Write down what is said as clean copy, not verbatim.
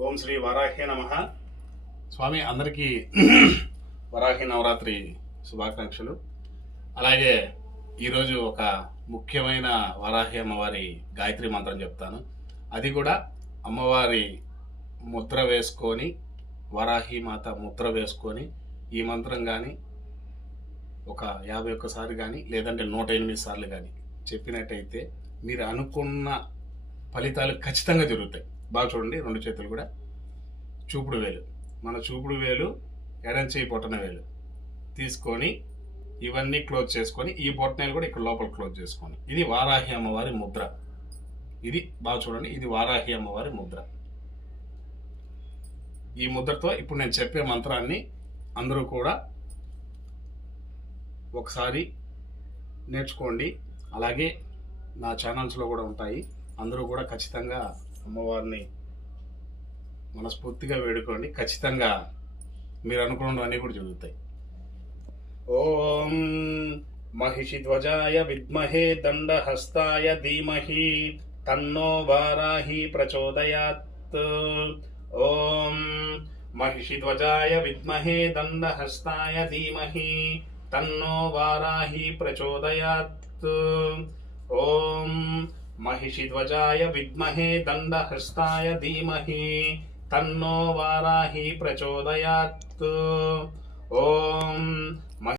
ఓం శ్రీ వారాహ్య నమ. స్వామి అందరికీ వరాహి నవరాత్రి శుభాకాంక్షలు. అలాగే ఈరోజు ఒక ముఖ్యమైన వారాహి అమ్మవారి గాయత్రి మంత్రం చెప్తాను. అది కూడా అమ్మవారి ముద్ర వేసుకొని, వరాహి మాత ముద్ర వేసుకొని ఈ మంత్రం కానీ ఒక 51 సార్లు కానీ లేదంటే 108 సార్లు కానీ చెప్పినట్టయితే మీరు అనుకున్న ఫలితాలు ఖచ్చితంగా జరుగుతాయి. బాగా చూడండి, 2 చేతులు కూడా చూపుడు వేలు, మన చూపుడు వేలు, ఎడం చేయి బొటన వేలు తీసుకొని ఇవన్నీ క్లోజ్ చేసుకొని ఈ బొటనవేలు కూడా ఇక్కడ లోపల క్లోజ్ చేసుకొని, ఇది వారాహి అమ్మవారి ముద్ర. ఇది బాగా చూడండి, ఇది వారాహి అమ్మవారి ముద్ర. ఈ ముద్రతో ఇప్పుడు నేను చెప్పే మంత్రాన్ని అందరూ కూడా ఒకసారి నేర్చుకోండి. అలాగే నా ఛానల్స్లో కూడా ఉంటాయి, అందరూ కూడా ఖచ్చితంగా అమ్మవారిని మనస్ఫూర్తిగా వేడుకోండి. ఖచ్చితంగా మీరు అనుకున్నవన్నీ కూడా జరుగుతాయి. ఓం మహిషి ధ్వజాయ విద్మహే దండహస్తాయ ధీమహి తన్నో వారాహి ప్రచోదయాత్. ఓం మహిషి ధ్వజాయ విద్మహే దండహస్తాయ ధీమహి తన్నో వారాహి ప్రచోదయాత్. ఓం महिषि ध्वजाय विद्महे दंडहस्ताय धीमहि तन्नो वाराहि प्रचोदयात्. ओम